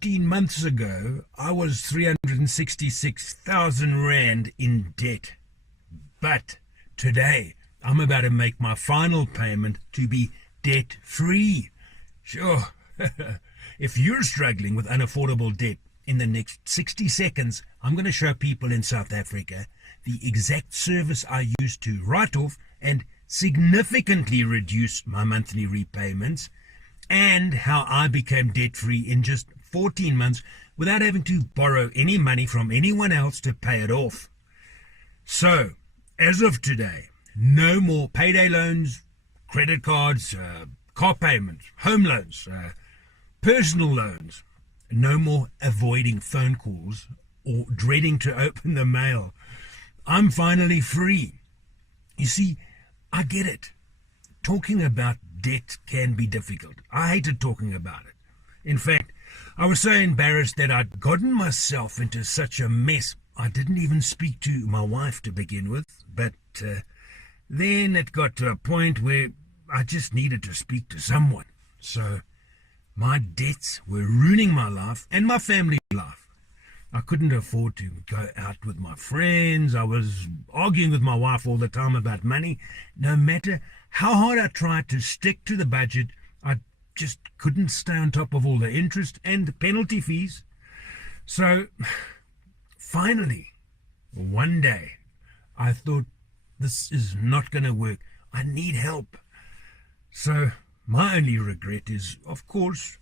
14 months ago, I was 366,000 Rand in debt. But today, I'm about to make my final payment to be debt-free. Sure, if you're struggling with unaffordable debt, in the next 60 seconds, I'm going to show people in South Africa the exact service I use to write off and significantly reduce my monthly repayments, and how I became debt-free in just 14 months without having to borrow any money from anyone else to pay it off. So, as of today, no more payday loans, credit cards, car payments, home loans, personal loans. No more avoiding phone calls or dreading to open the mail. I'm finally free. You see, I get it. Talking about debt can be difficult. I hated talking about it. In fact, I was so embarrassed that I'd gotten myself into such a mess, I didn't even speak to my wife to begin with. But then it got to a point where I just needed to speak to someone. So my debts were ruining my life and my family life. I couldn't afford to go out with my friends. I was arguing with my wife all the time about money. No matter how hard I tried to stick to the budget, I just couldn't stay on top of all the interest and the penalty fees. So finally, one day, I thought, this is not going to work. I need help. So my only regret is, of course,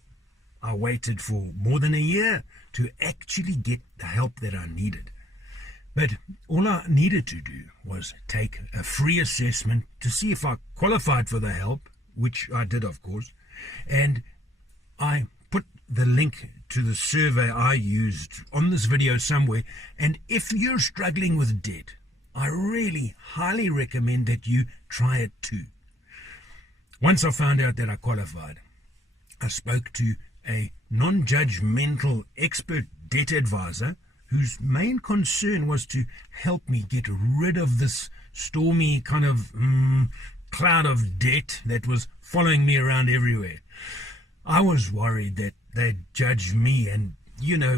I waited for more than a year to actually get the help that I needed. But all I needed to do was take a free assessment to see if I qualified for the help, which I did, of course, and I put the link to the survey I used on this video somewhere. And if you're struggling with debt, I really highly recommend that you try it too. Once I found out that I qualified, I spoke to a non-judgmental expert debt advisor whose main concern was to help me get rid of this stormy kind of cloud of debt that was following me around everywhere. I was worried that they'd judge me and,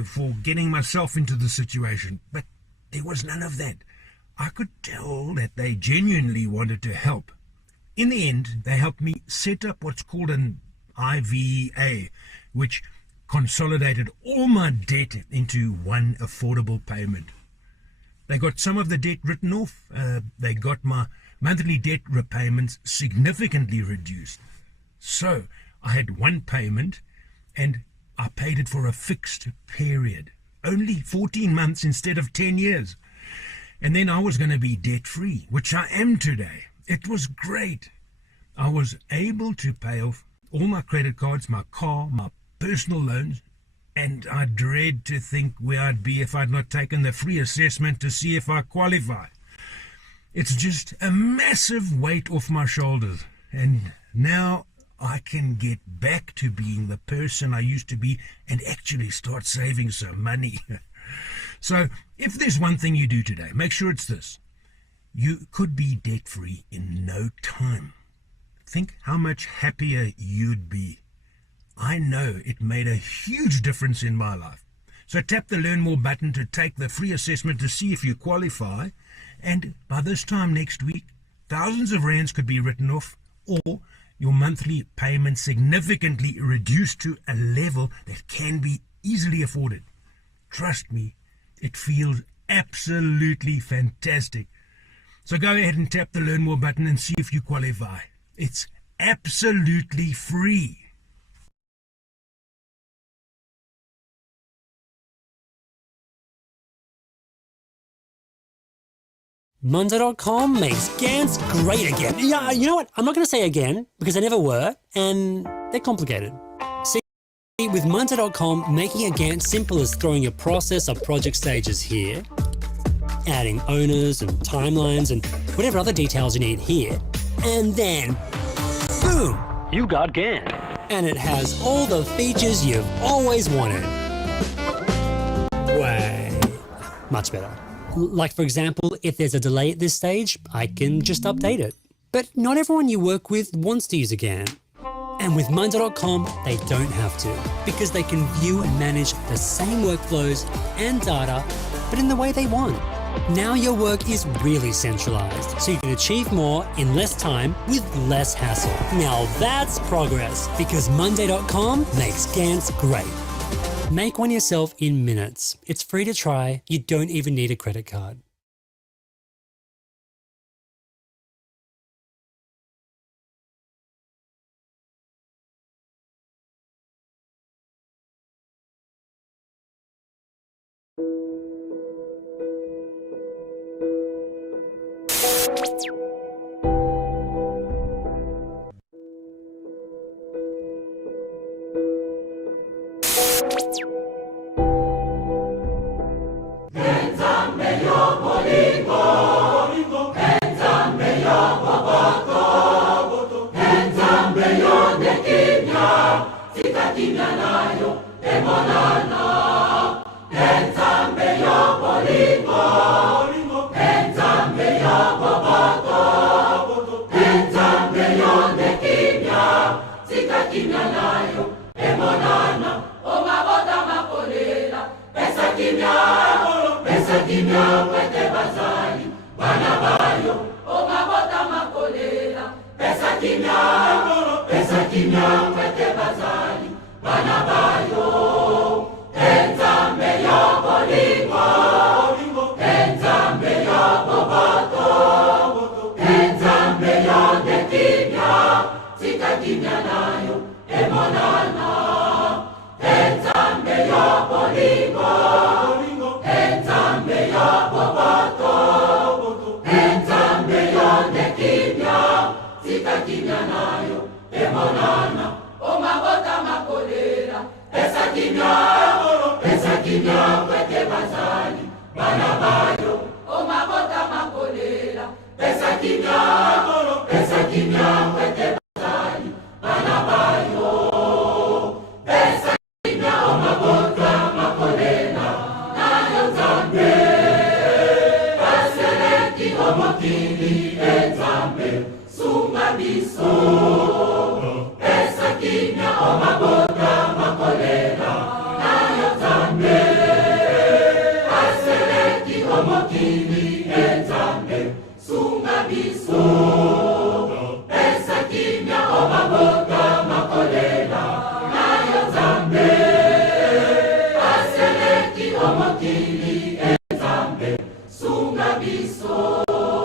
for getting myself into the situation, but there was none of that. I could tell that they genuinely wanted to help. In the end, they helped me set up what's called an IVA, which consolidated all my debt into one affordable payment. They got some of the debt written off. They got my monthly debt repayments significantly reduced. So I had one payment and I paid it for a fixed period, only 14 months instead of 10 years. And then I was going to be debt-free, which I am today. It was great. I was able to pay off all my credit cards, my car, my personal loans, and I dread to think where I'd be if I'd not taken the free assessment to see if I qualify. It's just a massive weight off my shoulders, and now I can get back to being the person I used to be and actually start saving some money. So if there's one thing you do today, make sure it's this. You could be debt-free in no time. Think how much happier you'd be. I know it made a huge difference in my life. So tap the Learn More button to take the free assessment to see if you qualify. And by this time next week, thousands of rands could be written off, or your monthly payment significantly reduced to a level that can be easily afforded. Trust me, it feels absolutely fantastic. So go ahead and tap the Learn More button and see if you qualify. It's absolutely free. Monday.com makes GANs great again. Yeah, you know what? I'm not going to say again because they never were, and they're complicated. See, with Monday.com, making a Gantt simple is throwing a process of project stages here, adding owners and timelines and whatever other details you need here, and then, boom, you got Gantt. And it has all the features you've always wanted. Way much better. Like, for example, if there's a delay at this stage, I can just update it. But not everyone you work with wants to use a Gantt. And with Monday.com, they don't have to, because they can view and manage the same workflows and data, but in the way they want. Now your work is really centralized, so you can achieve more in less time with less hassle. Now that's progress, because Monday.com makes Gantt great. Make one yourself in minutes. It's free to try. You don't even need a credit card. Bolingo, Enzambe ya Babato. pesa kimya kwete bazali bana bayo enzambe yo bolingo enzambe yo boboto enzambe yo dekimya sika kimya nayo emonana enzambe yo bolingo enzambe yo boboto enzambe yo dekimya sika kimya nayo emonana omabota makolera pesa kimya kwete bazali bana bayo omabota makolera pesa kimya kwete bazali bana bayo pesa kimya omabota makolera nayo nzambe baseleki omokili enzambe sunga biso pesa kimya omabota makolera nayo nzambe baseleki omokili enzambe sunga biso pesa kimya omabota makolera nayo nzambe baseleki omokili enzambe sunga biso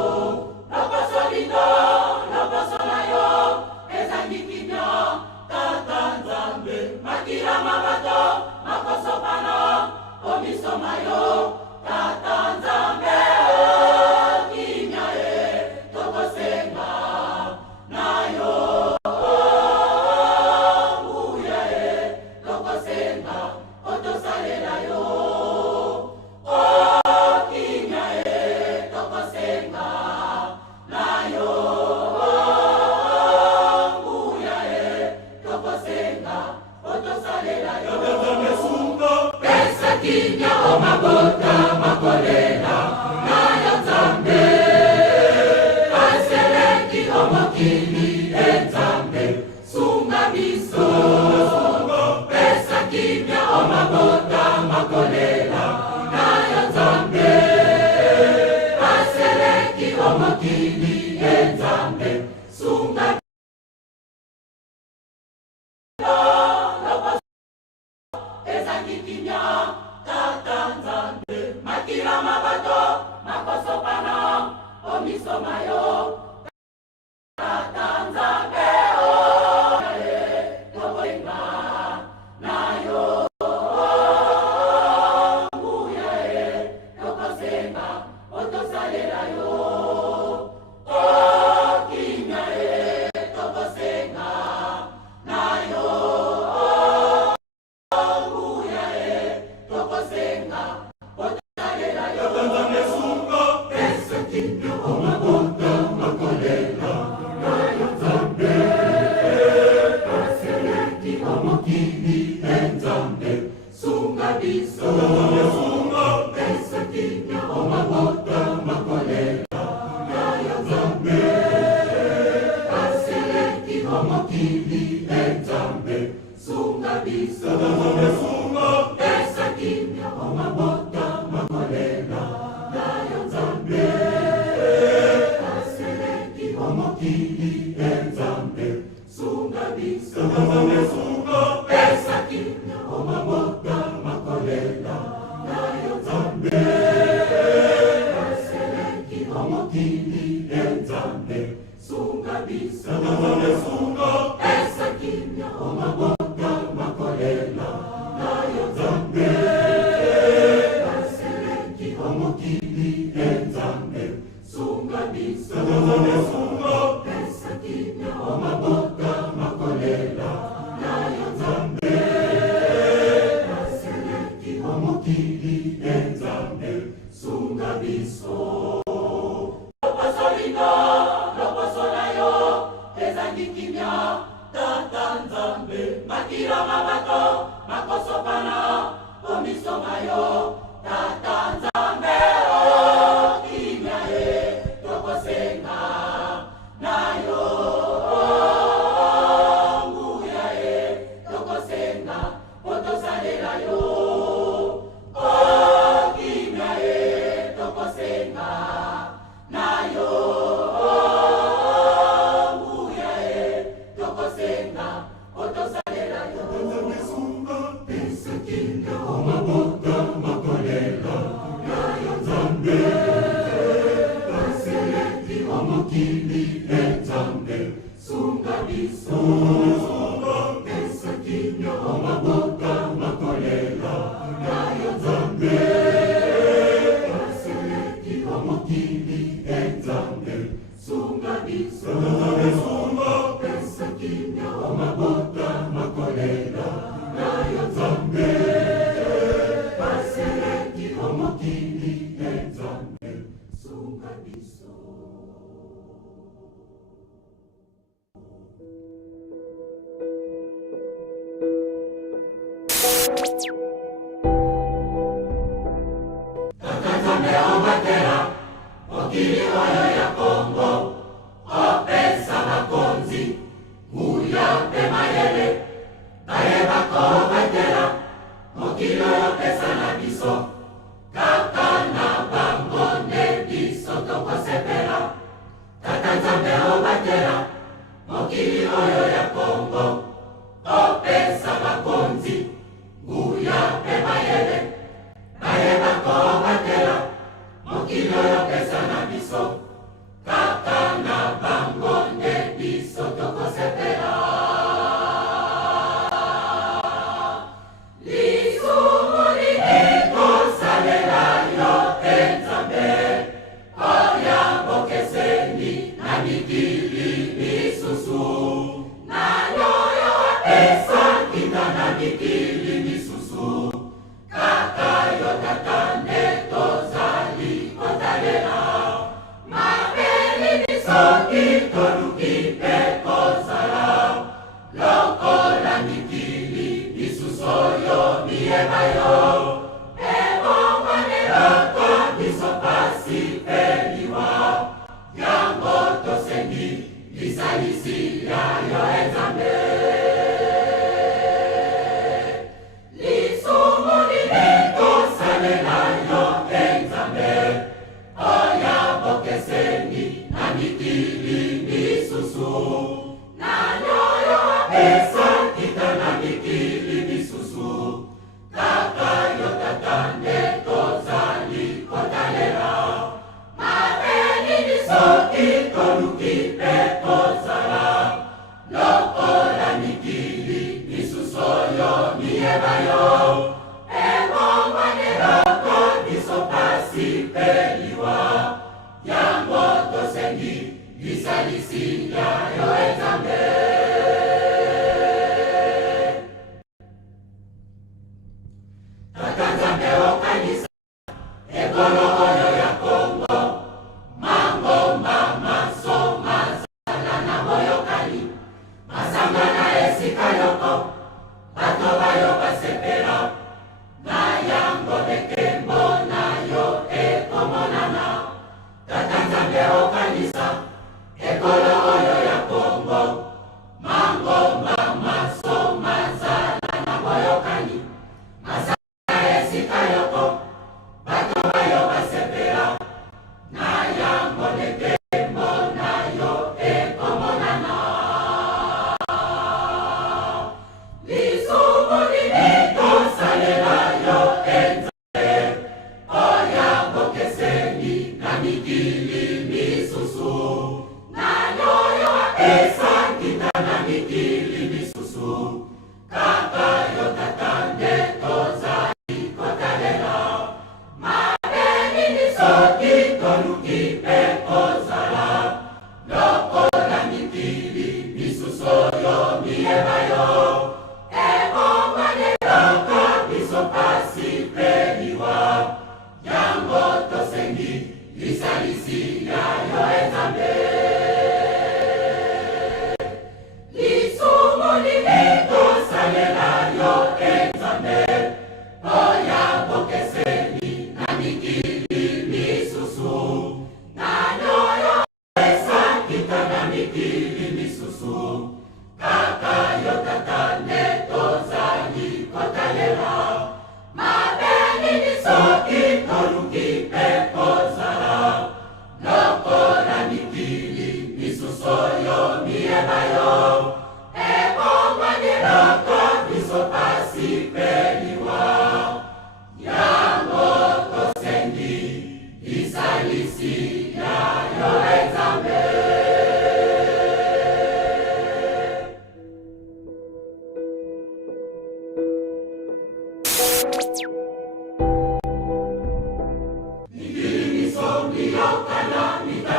Senga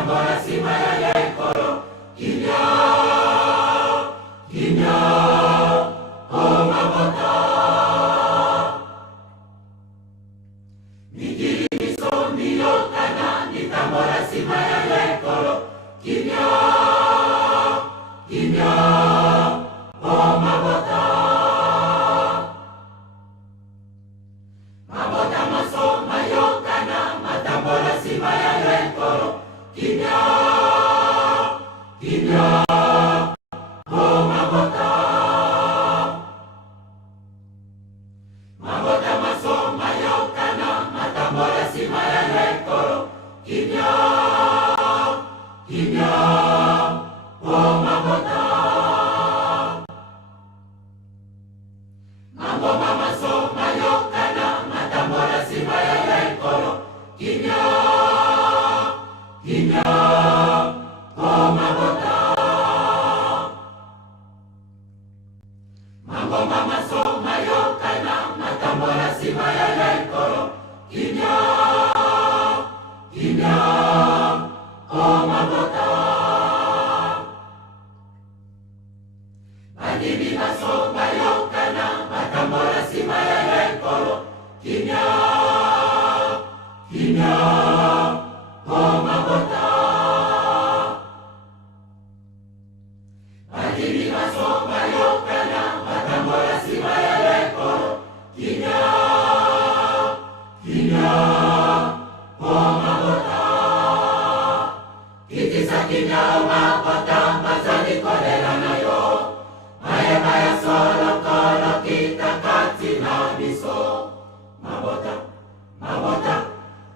matambola sima ya yekolo. Kimya, kimya, oh mabota. Mikili misomi yokana, nitambola sima ya yekolo. Kimya, kimya, oh mabota. Mabota masoma yokana, matambola sima ya yekolo. Kimya, kimya, oh mabota. Mabota masoma yokana, matambola sima ya yekolo. Kimya, kimya, oh mabota. Maboma masoma yokana, matambola sima ya yekolo. Kimya, kimya, oh mabota. Maboma masoma yokana, matambola sima ya yekolo. Kimya, kimya, oh mabota. Bandimi masoma yokana, matambola sima ya yekolo. Kimya, kimya, oh mabota. Bandimi masoma yokana, matambola sima ya yekolo. Kimya, kimya, oh mabota. Kitisa kimya oh mabota, mazali kolela nayo. Maya maya solo kolo kita kati na biso. Mabota, mabota,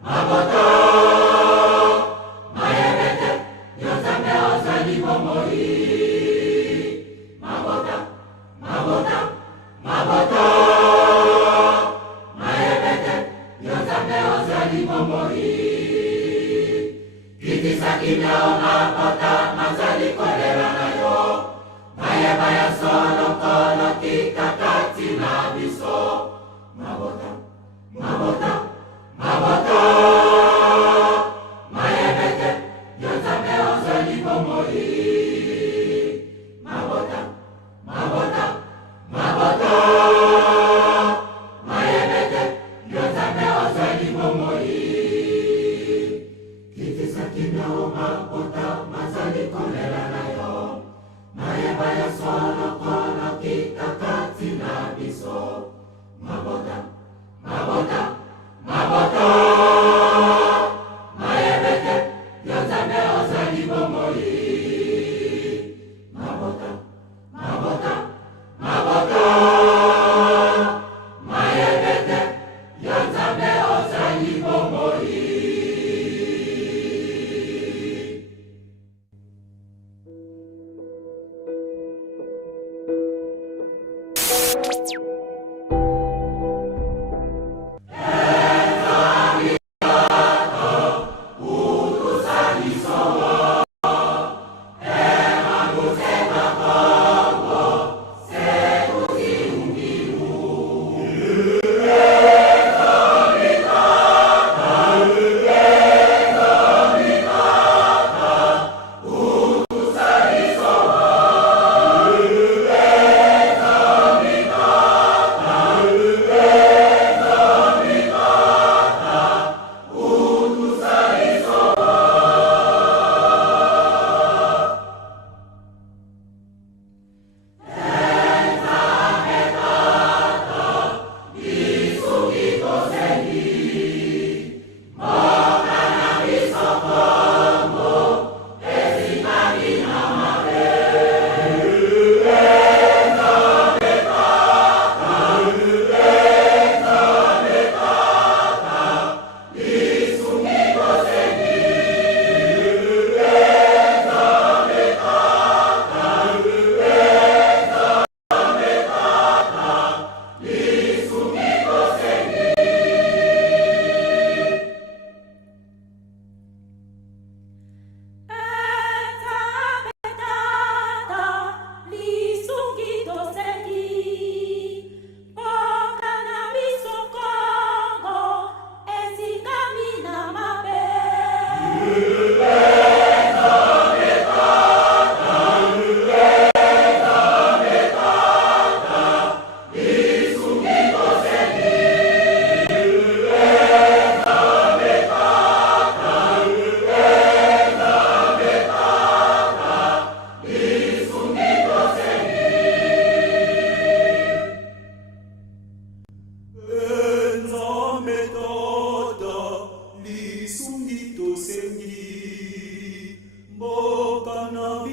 mabota. Maya bete, yozame ozali bomoi. Mabota, mabota, mabota. Maya bete, yozame ozali bomoi. Kitisa kimya oh mabota, mazali kolela nayo. Maya maya solo kolo kita kati na biso. Mabota, mabota, mabota. Maya bete, yozame ozali bomoi. Mabota, mabota, mabota. Maya bete, yozame ozali bomoi. Kitisa kimya oh mabota, mazali kolela nayo. Maya maya solo kolo kita kati na biso. Mabota, mabota, mabota. Maya bete, yozame ozali bomoi. Mabota, mabota, mabota. Maya bete, yozame ozali bomoi.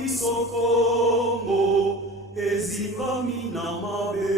bisokongo ezingami na mabe.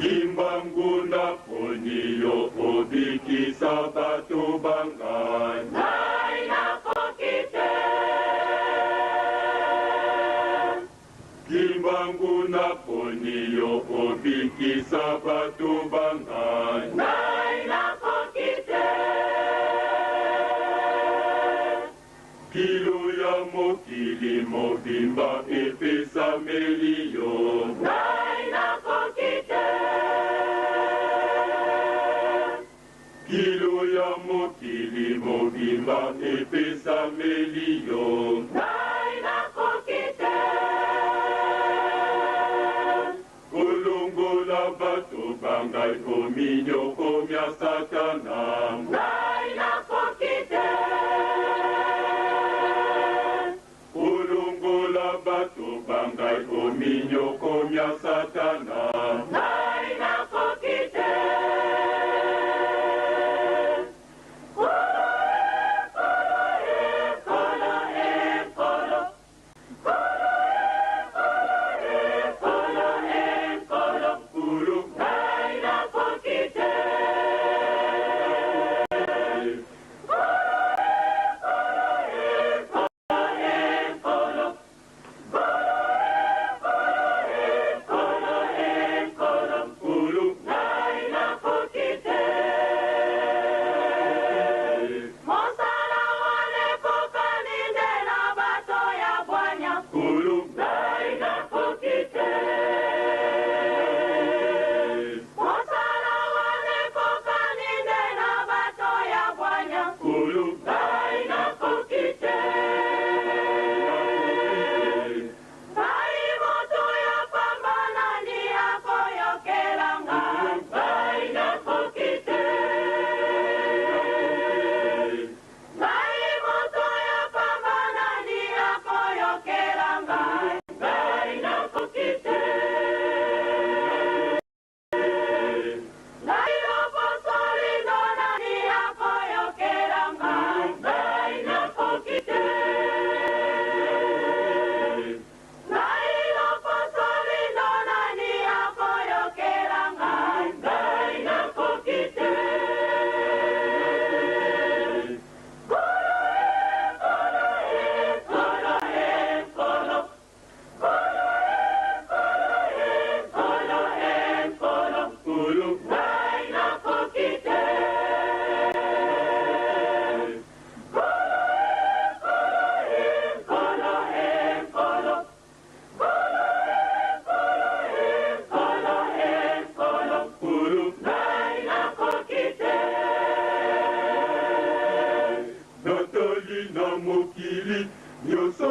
Kimbanguna poniyo obiki kobikisa bato bangai. ngai nakoki te. Kimbangu naponi yo kobikisa bato bangai. ngai nakoki te. Kilo ya mokili mobimba epesameli yo. ngai nakoki te. Kilo ya mokili mobimba epesameli yo. ngai nakoki te. Kolongola bato bangai kominyoko mya satana. ngai nakoki te. Kolongola bato bangai kominyoko mya satana. ngai nakoki te. Natali na mokili nyoso